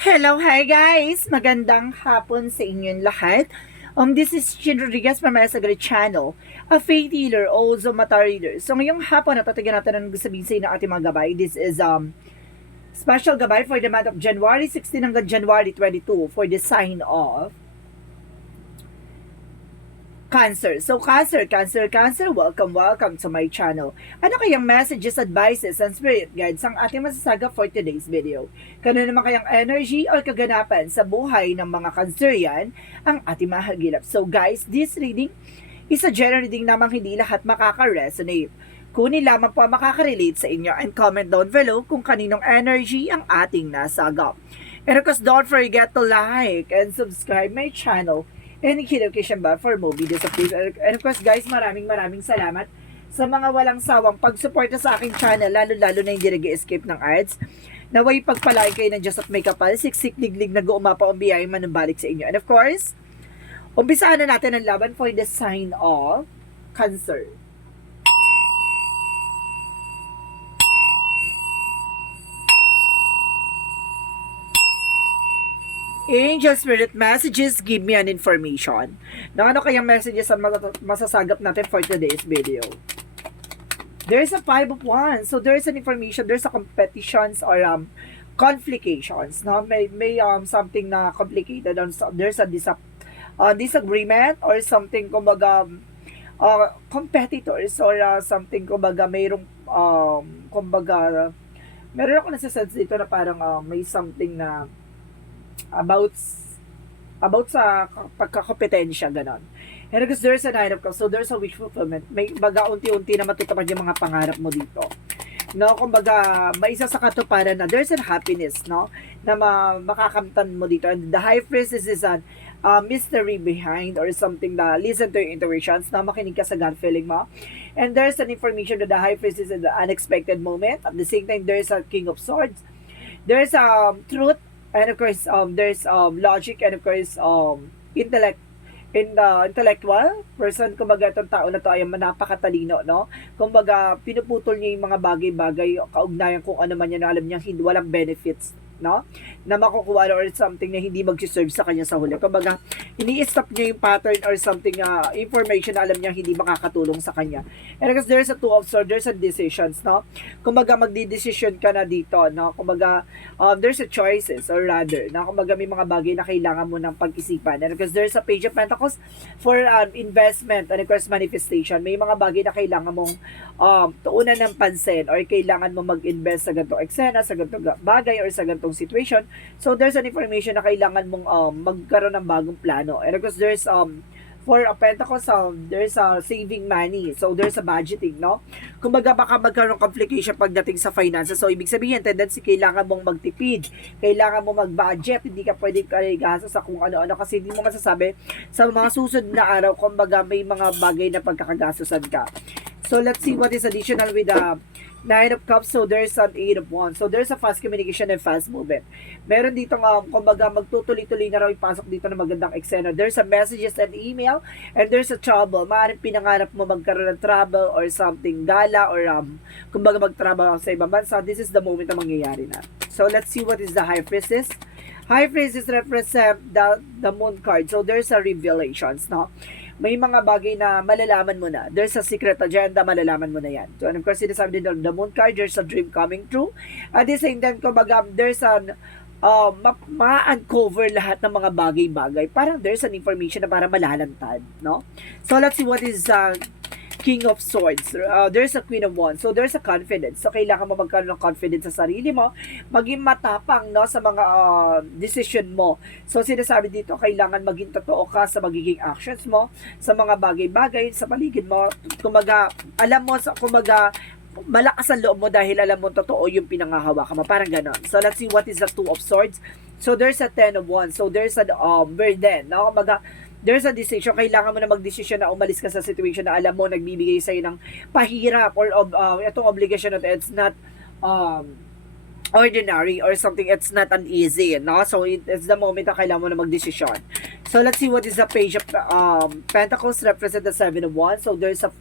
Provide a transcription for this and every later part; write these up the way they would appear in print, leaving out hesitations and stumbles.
Hello, hi guys! Magandang hapon sa inyong lahat. This is Chin Rodriguez from Esagre Channel, a faith healer, also mata reader. So ngayong hapon, natatagan natin ang sabihin sa inyo ng ating mga gabay. This is special gabay for the month of January 16 hanggang January 22 for the sign of Cancer. So Cancer, welcome to my channel. Ano kayang messages, advices, and spirit guides ang ating masasaga for today's video? Kano naman kayang energy o kaganapan sa buhay ng mga Cancerian ang ating mahagilap? So guys, this reading is a general reading namang hindi lahat makaka-resonate. Kunin lamang po ang makaka-relate sa inyo and comment down below kung kaninong energy ang ating nasagap. And of course, don't forget to like and subscribe my channel and hit notification bell for more videos of this. And of course guys, maraming salamat sa mga walang sawang pagsuporta sa aking channel, lalo na hindi nag-escape ng ads. Naway pagpalain kayo ng Diyos at may kapal, siksik liglig na guumapa ang biyayang manumbalik sa inyo. And of course, umpisaan na natin ang laban for the sign of Cancer. Angel Spirit Messages, give me an information. Na ano kayang messages ang masasagap natin for today's video? There's a 5 of Wands. So there's an information, there's a competitions or complications. No? May something na complicated. There's a disagreement or something kumbaga competitors or something kumbaga mayroong kumbaga meron ako nasa-sense dito na parang may something na about sa pagkakompetensya, ganon. And because there's a 9 of Cups, so there's a wish fulfillment. May baga unti-unti na matutupad yung mga pangarap mo dito. No, kumbaga, may isa sa katuparan na there's a happiness, no, na makakamtan mo dito. And the High Priestess is an mystery behind or something na listen to your intuitions, na makinig ka sa gut feeling mo. And there's an information that the High Priestess is an unexpected moment. At the same time, there's a King of Swords. There's a truth. And of course, there's logic and of course, intellectual person. Kumbaga, itong tao na to ay napakatalino, no? Kumbaga, pinuputol niya yung mga bagay-bagay, kaugnayan kung ano man yan, alam niya, hindi, walang benefits, no? Na makukuha or something na hindi mag-serve sa kanya sa huli. Kumbaga, ini-stop niya yung pattern or something, information na alam niya hindi makakatulong sa kanya. And because there's a 2 of Swords, there's a decisions, no? Kumbaga, magdi-decision ka na dito, no? Kumbaga, there's a choices or rather, na kumbaga may mga bagay na kailangan mo ng pag-isipan. And because there's a Page of Pentacles for investment and of course manifestation. May mga bagay na kailangan mong tuunan ng pansin or kailangan mo mag-invest sa ganitong eksena, sa ganitong bagay or sa ganitong situation. So there's an information na kailangan mong magkaroon ng bagong plano. And of course there's for a Pentacles, there's a saving money. So there's a budgeting, no? Kumbaga baka magkaroon ng complication pagdating sa finances. So ibig sabihin, tendency kailangan mong magtipid, kailangan mo mag-budget, hindi ka pwedeng gastos sa kung ano-ano kasi hindi mo masasabi sa mga susunod na araw, kumbaga may mga bagay na pagkakagastosan ka. So let's see what is additional with the 9 of Cups. So there's an 8 of Wands. So there's a fast communication and fast movement. Meron dito kumbaga magtutuloy-tuloy na raw ipasok dito ng magandang eksena. There's a messages and email and there's a trouble. Maaaring pinangarap mo magkaroon ng trouble or something, gala or kumbaga magtrabaho sa ibang bansa. This is the moment na mangyayari na. So let's see what is the High Priestess. High Priestess represent the Moon card. So there's a revelations, no? May mga bagay na malalaman mo na. There's a secret agenda, malalaman mo na yan. So, and of course, sinasabi din the Moon card, there's a dream coming true. At the same time, kumbaga, there's an ma-uncover lahat ng mga bagay-bagay. Parang there's an information na para malalantad, no? So, let's see what is King of Swords. There's a Queen of Wands. So, there's a confidence. So, kailangan mo magkaroon ng confidence sa sarili mo. Maging matapang, no, sa mga decision mo. So, sinasabi dito, kailangan maging totoo ka sa magiging actions mo, sa mga bagay-bagay, sa paligid mo. Kumaga, alam mo, kumaga, malakas ang loob mo dahil alam mo totoo yung pinangahawakan mo. Parang ganon. So, let's see what is the 2 of Swords. So, there's a 10 of Wands. So, there's a burden. No? Kumaga, there's a decision, kailangan mo na magdesisyon na umalis ka sa situation na alam mo nagbibigay sa'yo ng pahirap or itong obligation na it's not ordinary or something. It's not an easy, no? So it's the moment na kailangan mo na magdesisyon. So let's see what is the page of Pentacles represent the Seven of Wands. So there's a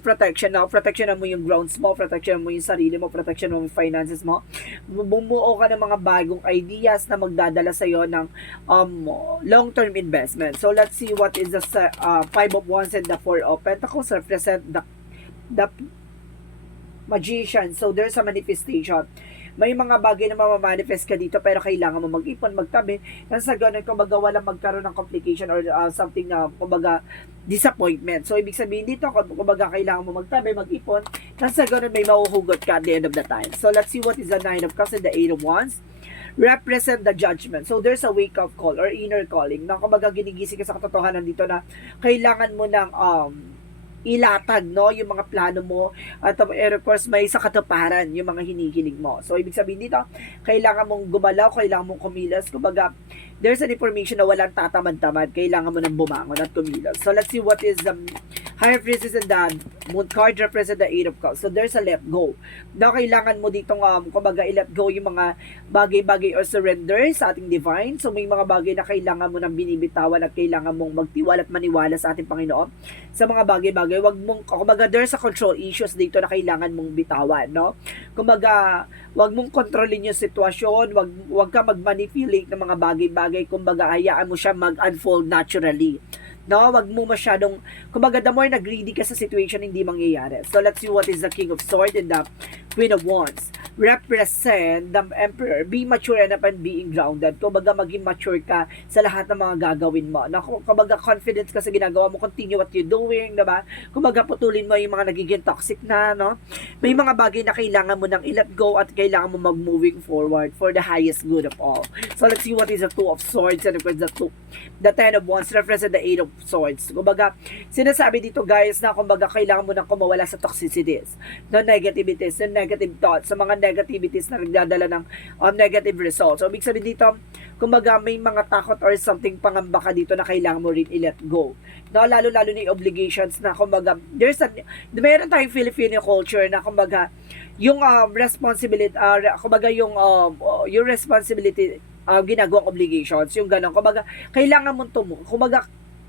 protection now. Protection mo yung grounds mo, protection mo yung sarili mo, protection mo yung finances mo. Bumuo ka ng mga bagong ideas na magdadala sa iyo ng long-term investment. So let's see what is the Five of Wands and the Four of Pentacles represent the Magician. So there's a manifestation. May mga bagay na mamamanifest ka dito pero kailangan mo mag-ipon, magtabi. Nang sa ganun, kumbaga walang magkaroon ng complication or something na kumbaga disappointment. So ibig sabihin dito, kumbaga kailangan mo magtabi, mag-ipon. Nang sa ganun, may mahuhugot ka at the end of the time. So let's see what is the Nine of Cups and the Eight of Wands. Represent the judgment. So there's a wake-up call or inner calling na kumbaga ginigising ka sa katotohanan dito na kailangan mo ng ilatag, no, yung mga plano mo at of course may sa katuparan yung mga hinihiling mo. So ibig sabihin dito, kailangan mong gumalaw, kailangan mong kumilos. Kumbaga, there's an information na walang tatamad-tamad, kailangan mo nang bumangon at kumilos. So let's see what is the High Priestess and the Moon card represent the Eight of Cups. So there's a let go. Na kailangan mo ditong kumbaga i-let go yung mga bagay-bagay or surrender sa ating divine. So may mga bagay na kailangan mo nang binibitawan at kailangan mong magtiwala at maniwala sa ating Panginoon. Sa mga bagay-bagay, wag mong kumbaga there's a control issues dito na kailangan mong bitawan, no? Kumbaga, wag mong kontrolin yung sitwasyon, wag ka mag-manipulate ng mga bagay-bagay, kumbaga hayaan mo siya mag-unfold naturally. No, wag mo masyadong, kumbaga the more na-greedy ka sa situation, hindi mangyayari. So let's see what is the King of Swords and the Queen of Wands. Represent the Emperor. Be mature enough and being grounded. Kumbaga maging mature ka sa lahat ng mga gagawin mo. No, kumbaga confidence ka sa ginagawa mo, continue what you're doing, diba? Kumbaga putulin mo yung mga nagiging toxic na, no? May mga bagay na kailangan mo nang i-let go at kailangan mo mag-moving forward for the highest good of all. So let's see what is the Two of Swords and of course the Ten of Wands represent the Eight of Swords. Kumbaga, sinasabi dito guys na kumbaga kailangan mo nang kumawala sa toxicities, no negativities, no negative thoughts, sa mga negativities na nagdadala ng negative results. So, ibig sabihin dito, kumbaga may mga takot or something pangamba ka dito na kailangan mo rin i-let go. No, lalo-lalo na yung obligations na kumbaga, mayroon tayong Filipino culture na kumbaga, yung responsibility, kumbaga yung responsibility, ginagawang obligations, yung gano'n. Kumbaga, kailangan mong kumbaga,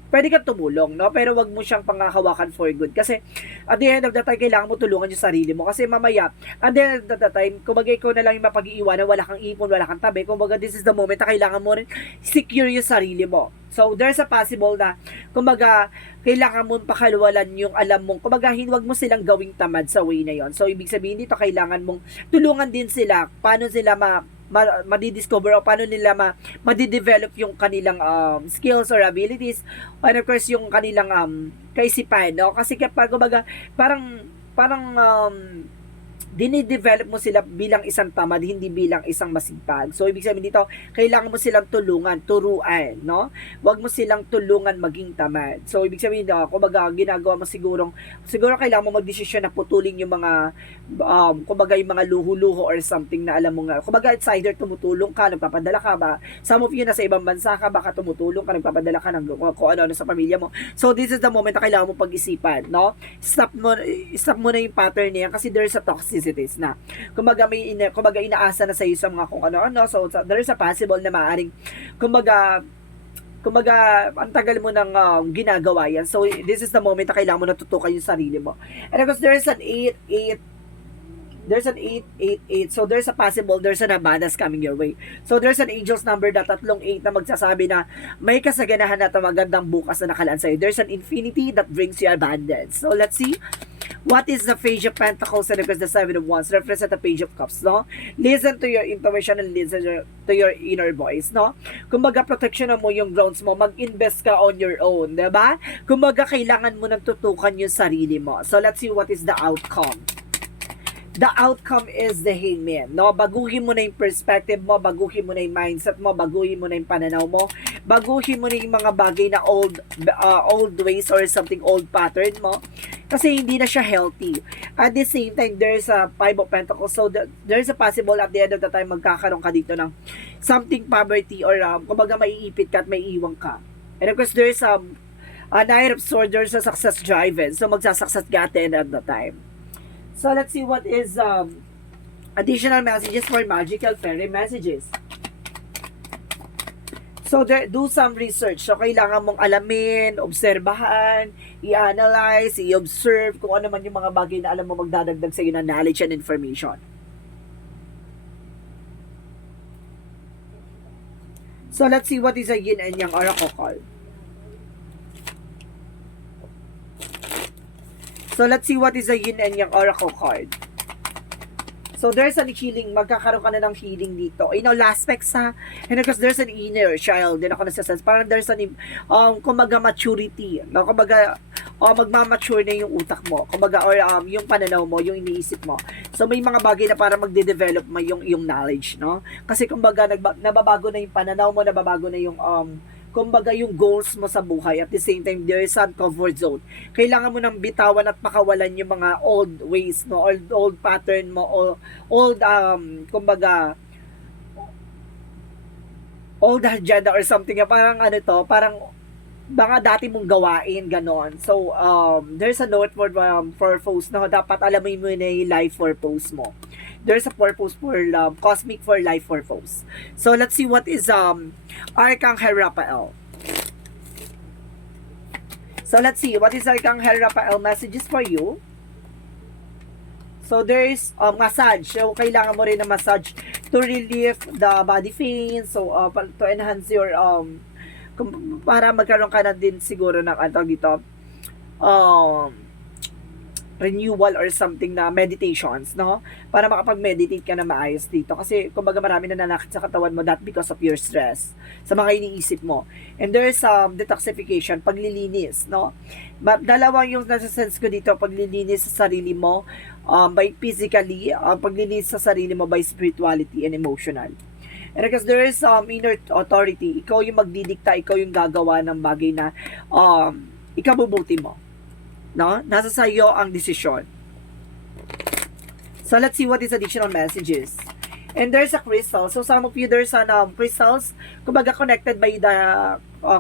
pwede kang tumulong, no? Pero wag mo siyang pangahawakan for good. Kasi, at the end of the time, kailangan mo tulungan yung sarili mo. Kasi mamaya, at the end of the time, kumbaga ikaw na lang yung mapag-iiwanan, wala kang ipon, wala kang tabi. Kumbaga, this is the moment na kailangan mo rin secure yung sarili mo. So, there's a possible na, kumbaga, kailangan mo pakalwalan yung alam mong, kumbaga, wag mo silang gawing tamad sa way na yon. So, ibig sabihin dito, kailangan mong tulungan din sila, paano sila madidiscover o paano nila madidevelop yung kanilang skills or abilities and of course yung kanilang kaisipan, no? Kasi kapag kumbaga parang dinidevelop mo sila bilang isang tamad, hindi bilang isang masipag. So, ibig sabihin dito, kailangan mo silang tulungan, turuan, no? Huwag mo silang tulungan maging tamad. So, ibig sabihin dito, kumbaga, ginagawa mo siguro kailangan mo magdesisyon na putulin yung mga, kumbaga, yung mga luho-luho or something na alam mo nga. Kumbaga, it's either tumutulong ka, nagpapadala ka ba? Some of you nasa ibang bansa ka, baka tumutulong ka, nagpapadala ka ng kung ano sa pamilya mo. So, this is the moment na kailangan mo pag-isipan, no? Stop mo na yung pattern niya kasi there's a toxicity na. Kumbaga inaasa na sa iyo sa mga kung ano-ano. So there is a possible na maaring kumbaga ang tagal mo nang ginagawa yan. So this is the moment na kailangan mo natutukan yung sarili mo. And of course there's an 888. So there's an abundance coming your way. So there's an angel's number na 38 na magsasabi na may kasaganahan at magandang bukas na nakalaan sa'yo. There's an infinity that brings you abundance. So let's see. What is the Page of Pentacles and the Seven of Wands? Represent the Page of Cups, no? Listen to your intuition and listen to your inner voice, no? Kumbaga, protection mo yung grounds mo. Mag-invest ka on your own, diba? Kumbaga, kailangan mo nang tutukan yung sarili mo. So, let's see what is the outcome. The outcome is the Hangman, no? Baguhin mo na yung perspective mo, baguhin mo na yung mindset mo, baguhin mo na yung pananaw mo, baguhin mo na yung mga bagay na old ways or something old pattern mo. Kasi hindi na siya healthy. At the same time, there's a Five of Pentacles. So, there's a possible at the end of the time, magkakaroon ka dito ng something poverty or kumbaga maiipit ka at maiiwan ka. And of course, there's a Knight of Swords, there's a success driven. So, magsasuccess ka at the end of the time. So, let's see what is Additional messages for magical fairy messages. So, do some research. So, kailangan mong alamin, obserbahan, i-analyze, i-observe kung ano man yung mga bagay na alam mo magdadagdag sa iyo ng knowledge and information. So, let's see what is a yin and yang oracle call. So, let's see what is a yin and yang oracle card. So, there's an healing. Magkakaroon ka na ng healing dito. You know, last aspects ha. And because there's an inner child. Din ako nasa-sense. Parang there's an, kumbaga, maturity. No? Kumbaga, magmamature na yung utak mo. Kumbaga, or yung pananaw mo, yung iniisip mo. So, may mga bagay na para magde-develop mo yung knowledge, no? Kasi, kumbaga, nababago na yung pananaw mo, nababago na yung, kumbaga yung goals mo sa buhay. At the same time, there is some comfort zone. Kailangan mo nang bitawan at pakawalan yung mga old ways, no? Old pattern mo, old, kumbaga, old agenda or something. Parang ano to, parang mga dati mong gawain, ganon. So, there's a note for purpose, no? Dapat alam mo na yung life purpose mo. There's a purpose for love, cosmic for life purpose. So, let's see what is Archangel Raphael. So, let's see what is Archangel Raphael messages for you. So, there is massage. So, kailangan mo rin ng massage to relieve the body pain. So, to enhance your, para magkaroon ka na din siguro ng, dito, renewal or something na meditations, no? Para makapag-meditate ka na maayos dito. Kasi, kumbaga marami na nanakit sa katawan mo that because of your stress, sa mga iniisip mo. And there's detoxification, paglilinis, no? Dalawang yung nasa-sense ko dito, paglilinis sa sarili mo, by physically, paglilinis sa sarili mo by spirituality and emotional. And because there is inner authority, ikaw yung magdidikta, ikaw yung gagawa ng bagay na ikabubuti mo. No? Nasa sa iyo ang desisyon. So, let's see what is additional messages. And there's a crystal. So, some of you, there's an crystals, kumbaga connected by the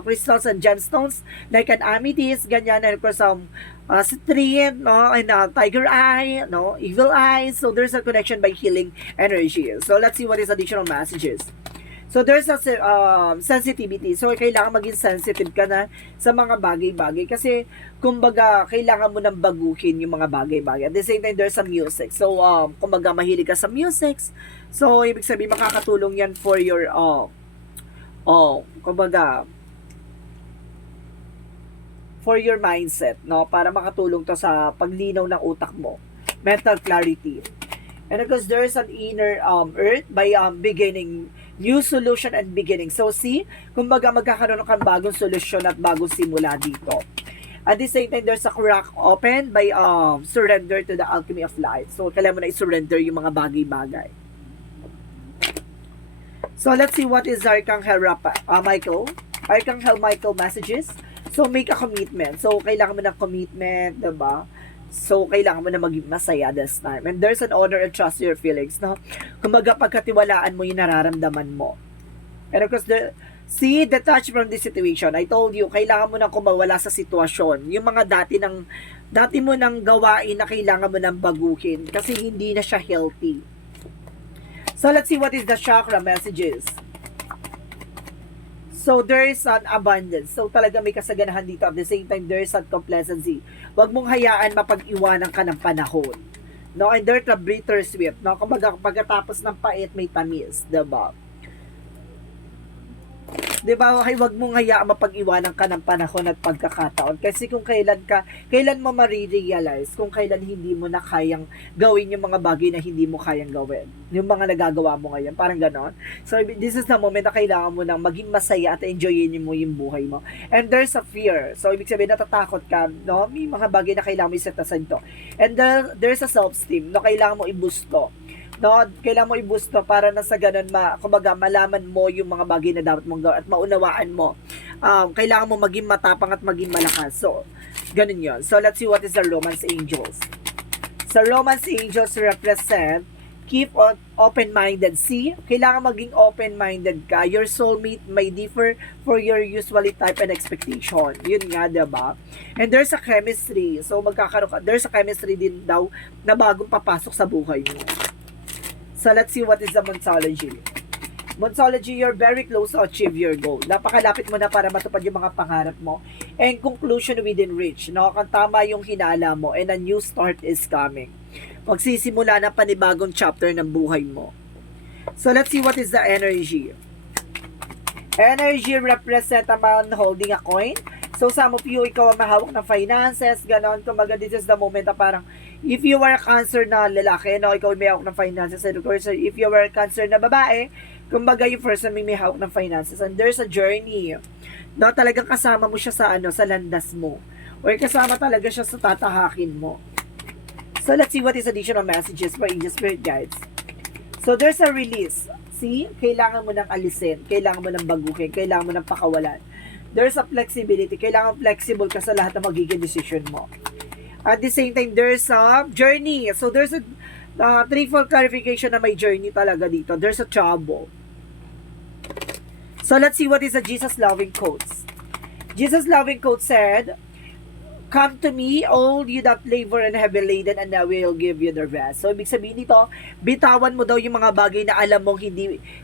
crystals and gemstones, like an amethyst, ganyan, and of course, citrine, no? And tiger eye, no? Evil eye. So, there's a connection by healing energy. So, let's see what is additional messages. So, there's a sensitivity. So, kailangan maging sensitive ka na sa mga bagay-bagay. Kasi, kumbaga, kailangan mo nang baguhin yung mga bagay-bagay. At the same time, there's some music. So, kumbaga, mahilig ka sa music. So, ibig sabihin, makakatulong yan for your, kumbaga, for your mindset, no? Para makatulong to sa paglinaw ng utak mo. Mental clarity. And because there's an inner earth by beginning, new solution and beginning. So, see, kumbaga magkakaroon kang bagong solusyon at bagong simula dito. At the same time, there's a crack open by surrender to the alchemy of life. So, kailangan mo na i-surrender yung mga bagay-bagay. So, let's see what is Archangel Michael. Archangel Michael messages. So, make a commitment. So, kailangan mo ng commitment, diba? So, kailangan mo na maging masaya this time. And there's an honor and trust your feelings, no? Kumbaga, pagkatiwalaan mo yung nararamdaman mo. And of course, detach from this situation. I told you, kailangan mo nang kumawala sa sitwasyon. Yung mga dati mo nang gawain na kailangan mo nang baguhin kasi hindi na siya healthy. So, let's see what is the chakra messages. So, there is an abundance. So, talaga may kasaganahan dito. At the same time, there is an complacency. Huwag mong hayaan mapag-iwanan ka ng panahon. No? And there's a bittersweet. No? Kumbaga, pagkatapos ng pait, may tamis. Diba? Diba? Huwag mong hayaan mapag-iwanan ka ng panahon at pagkakataon. Kasi kung kailan mo marirealize kung kailan hindi mo na kayang gawin yung mga bagay na hindi mo kayang gawin. Yung mga nagagawa mo ngayon. Parang ganon. So, this is the moment na kailangan mo nang maging masaya at enjoyin mo yung buhay mo. And there's a fear. So, ibig sabihin, natatakot ka. No? May mga bagay na kailangan mo i-set aside to. And there's a self-esteem. No? Kailangan mo i-boost to. No, kailangan mo i-boost to para na sa ganun, kumbaga, malaman mo yung mga bagay na dapat mong gawin at maunawaan mo. Kailangan mo maging matapang at maging malakas. So, ganun yun. So, let's see what is the Romance Angels. So, Romance Angels represent, keep open-minded. See, kailangan maging open-minded ka. Your soulmate may differ for your usually type and expectation. Yun nga, diba? And there's a chemistry. So, there's a chemistry din daw na bagong papasok sa buhay mo. So, let's see what is the Monsology. Monsology, you're very close to achieve your goal. Napakalapit mo na para matupad yung mga pangarap mo. And conclusion within reach. No? Kung tama yung hinala mo and a new start is coming. Magsisimula na panibagong chapter ng buhay mo. So, let's see what is the energy. Energy represent a man holding a coin. So, some of you, ikaw ang mahawak ng finances, ganon. Kumbaga, this is the moment na parang, if you are a Cancer na lalaki, no, ikaw may hawak ng finances. And of course, if you are a Cancer na babae, kumbaga, yung person may hawak ng finances. And there's a journey. No, talagang kasama mo siya sa, sa landas mo. Or kasama talaga siya sa tatahakin mo. So, let's see what is additional messages for Angel Spirit Guides. So, there's a release. See? Kailangan mo ng alisin. Kailangan mo ng baguhin. Kailangan mo ng pakawalan. There's a flexibility. Kailangan flexible ka sa lahat ng magiging decision mo. At the same time, there's a journey. So, there's a threefold clarification na may journey talaga dito. There's a trouble. So, let's see what is the Jesus loving quotes. Jesus loving quote said, "Come to me, all you that labor and heavy laden, and I will give you the rest." So, ibig sabihin nito, bitawan mo daw yung mga bagay na alam mong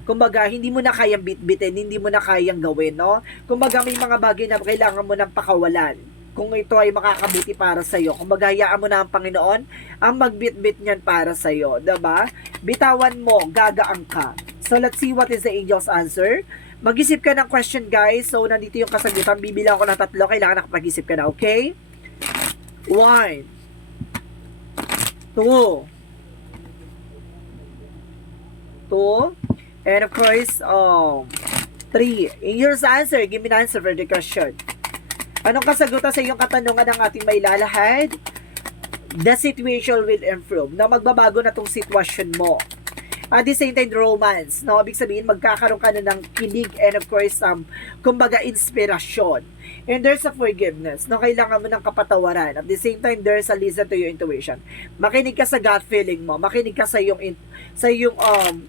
kumbaga, hindi mo na kayang bitbitin, hindi mo na kayang gawin, no? Kumbaga, may mga bagay na kailangan mo ng pakawalan. Kung ito ay makakabuti para sa'yo. Kumbaga, hayaan mo na ang Panginoon ang magbitbit niyan para sa'yo. Diba? Bitawan mo, gagaan ka. So, let's see what is the angel's answer. Mag-isip ka ng question, guys. So, nandito yung kasagutan. Bibilang ko ng 3. Kailangan nakapag-isip ka na, okay? 1, 2, and of course, 3. In your answer, give me an answer for the question. Anong kasagutan sa iyong katanungan ng ating may lalahad? The situation will improve. Na magbabago na tong sitwasyon mo. At the same time, romance. No? Ibig sabihin, magkakaroon ka na ng kilig and of course, kumbaga, inspirasyon. And there's a forgiveness. No? Kailangan mo ng kapatawaran. At the same time, there's a listen to your intuition. Makinig ka sa gut feeling mo. Makinig ka sa iyong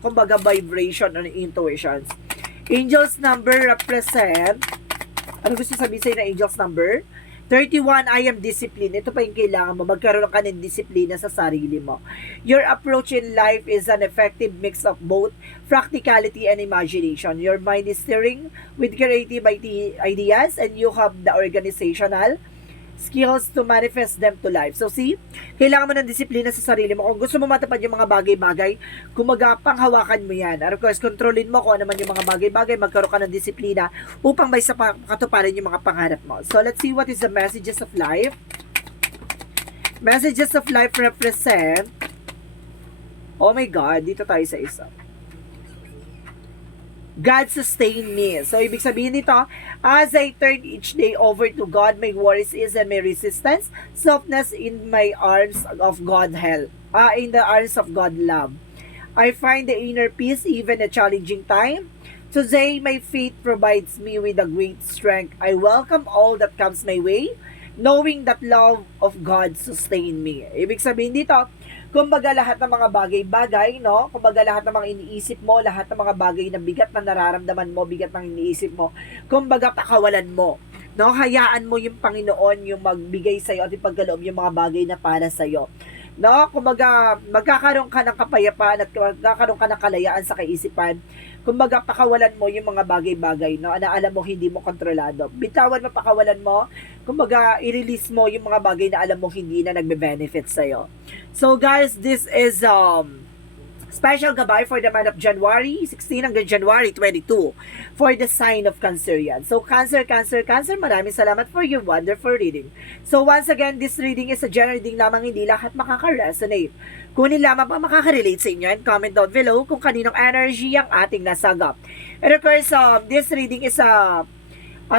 kumbaga, vibration and intuitions. Angels number represent, ano gusto sabihin sa'yo na angels number? 31, I am discipline. Ito pa yung kailangan mo. Magkaroon ka ng disiplina sa sarili mo. Your approach in life is an effective mix of both practicality and imagination. Your mind is steering with creative ideas and you have the organizational skills to manifest them to life. So see, kailangan mo ng disiplina sa sarili mo. Kung gusto mo matupad yung mga bagay-bagay, kumaga panghawakan mo yan. And of course, kontrolin mo kung ano man yung mga bagay-bagay, magkaroon ka ng disiplina upang may katuparan yung mga pangarap mo. So let's see what is the messages of life. Messages of life represent, oh my God, dito tayo sa isa. God sustain me. So, ibig sabihin nito, as I turn each day over to God, my worries is and my resistance, softness in my arms of God help. In the arms of God love. I find the inner peace even a challenging time. Today, my faith provides me with a great strength. I welcome all that comes my way, knowing that love of God sustain me. Ibig sabihin dito, kumbaga lahat ng mga bagay-bagay, no? Kumbaga lahat ng mga iniisip mo, lahat ng mga bagay na bigat na nararamdaman mo, bigat ng iniisip mo, kumbaga pakawalan mo. No? Hayaan mo yung Panginoon yung magbigay sa'yo at ipagkaloob yung mga bagay na para sa'yo. No? Kumbaga, magkakaroon ka ng kapayapaan at magkakaroon ka ng kalayaan sa kaisipan. Kumbaga, pakawalan mo yung mga bagay-bagay, no? Na alam mo hindi mo kontrolado. Bitawan mo, pakawalan mo. Kumbaga, i-release mo yung mga bagay na alam mo hindi na nagbe-benefit sa'yo. So guys, this is special gabay for the month of January 16 hanggang January 22 for the sign of Cancer yan. So Cancer, maraming salamat for your wonderful reading. So once again, this reading is a general reading lamang, hindi lahat makaka-resonate. Kunin lamang pa makaka-relate sa inyo and comment down below kung kaninong energy ang ating nasagap. And of course, this reading is a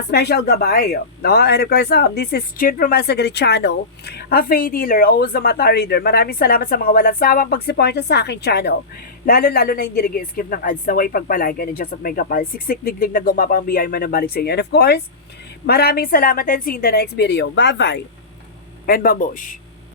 special gabay, no? And of course, this is Chin from Masagari Channel, a faith healer, also mata reader. Maraming salamat sa mga walang sawang pagsuporta sa aking channel. Lalo na hindi nag-skip ng ads na way pagpalaga ni Diyos at may kapal. Siksik diglig na gumapa ang biyay manabalik sa inyo. And of course, maraming salamat and see you in the next video. Bye-bye and babush!